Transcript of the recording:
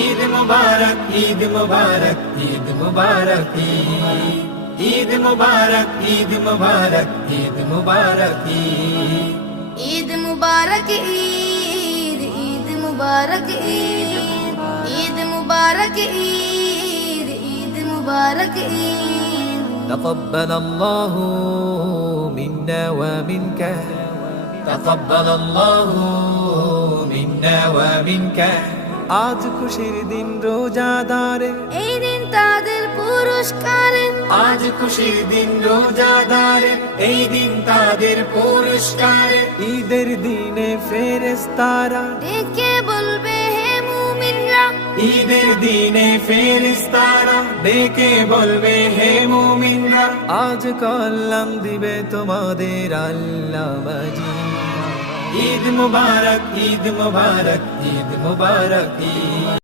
ঈদ মুবারক, ঈদ মুবারক, ঈদ মুবারক, ঈদ মুবারক, ঈদ মুবারক, ঈদ মুবারক, ঈদ মুবারক, ঈদ ঈদ মুবারক, ঈদ ঈদ মুবারক, ঈদ ঈদ মুবারক, ঈদ। تقبل الله منا ومنك تقبل الله منا ومنك আজ খুশির দিন রোজাদারের, এই দিন তাদের পুরস্কারের, আজ খুশির দিন রোজাদারের, এই দিন তাদের পুরস্কারের। ঈদের দিনে ফেরেশতারা ডেকে বলবে হে মুমিনরা, ঈদের দিনে ফেরেশতারা ডেকে বলবে হে মুমিনরা, আজ কল্যাণ দিবে তোমাদের আল্লাহ মাজিদ। ঈদ মুবারক, ঈদ মুবারক, ঈদ মুবারক, ঈদ।